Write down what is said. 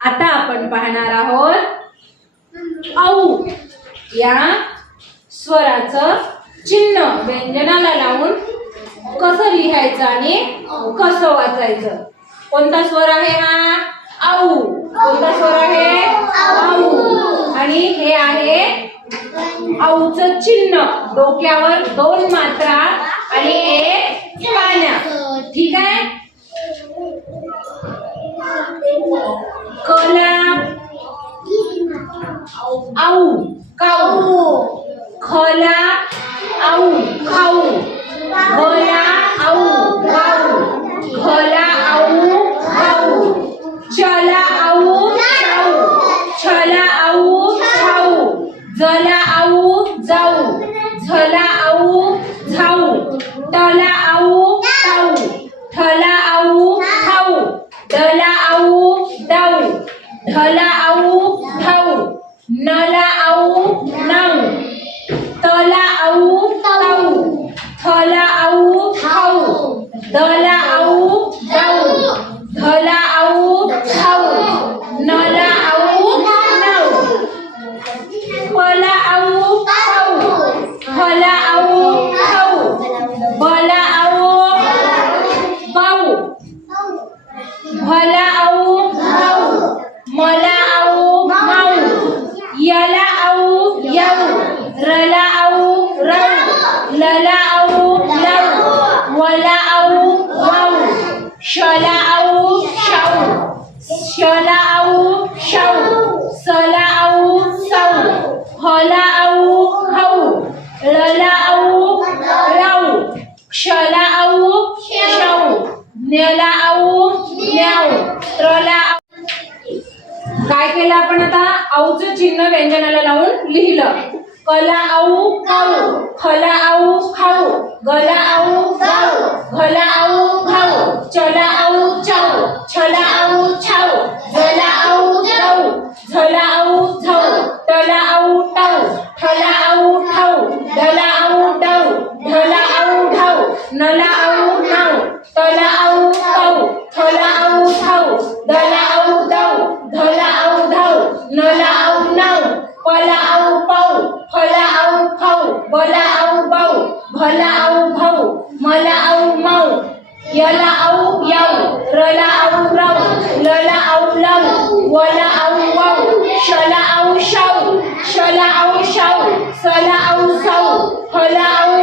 आता आपण पाहणार आहोत औ या स्वराचं चिन्ह. व्यंजनाला लावून कसं लिहायचं आणि कसं वाचायचं? कोणता स्वर आहे हा? औ. कोणता स्वर आहे? औ. आणि हे आहे औचं चिन्ह. डोक्यावर दोन मात्रा आणि एक आऊ. काऊ खला आऊ. खाऊ. भला आऊ. गाऊ खला आऊ. खाऊ. चला आऊ. खाऊ. छला आऊ. खाऊ. जला आऊ. जाऊ. झला आऊ. झाऊ. टला आऊ. टाऊ ठला आऊ. खाऊ. डला आऊ. डाऊ ढला आऊ. ढाऊ नला आऊ नाऊ तला आऊ ताऊ थला राऊ लला आऊ लाऊ वला आऊ वाऊ शला आऊ शाऊ शला आऊ शाऊ सला आऊ साऊ हला आऊ हाऊ लला आऊ लाऊ क्षला आऊ शाऊ न्याला आऊ न्याऊ त्रला आऊ काय केलं आपण आता? आऊचं चिन्ह व्यंजनाला लावून लिहिलं. कला आऊ खाऊ खला आऊ खाऊ गला आऊ गाऊ घला आऊ घाऊ चला आऊ चाऊ छला आऊ छाऊ झला आऊ जाऊ झला आऊ झाऊ टला आऊ टाऊ ठला आऊ ठाऊ डला आऊ डाऊ ढला आऊ ढाऊ नला आऊ नाऊ तला आऊ ताऊ थला आऊ खाऊ दला आऊ दाऊ धला आऊ धाऊ नला आऊ नाऊ पला आऊ पाऊ फला आऊ खाऊ बला आऊ बाऊ भला आऊ भाऊ मला आऊ माऊ यला आऊ याऊ रला आऊ राऊ लला आऊ लाऊ वला आऊ वाऊ शला आऊ शाऊ शला आऊ शाऊ सला आऊ साऊ हला आऊ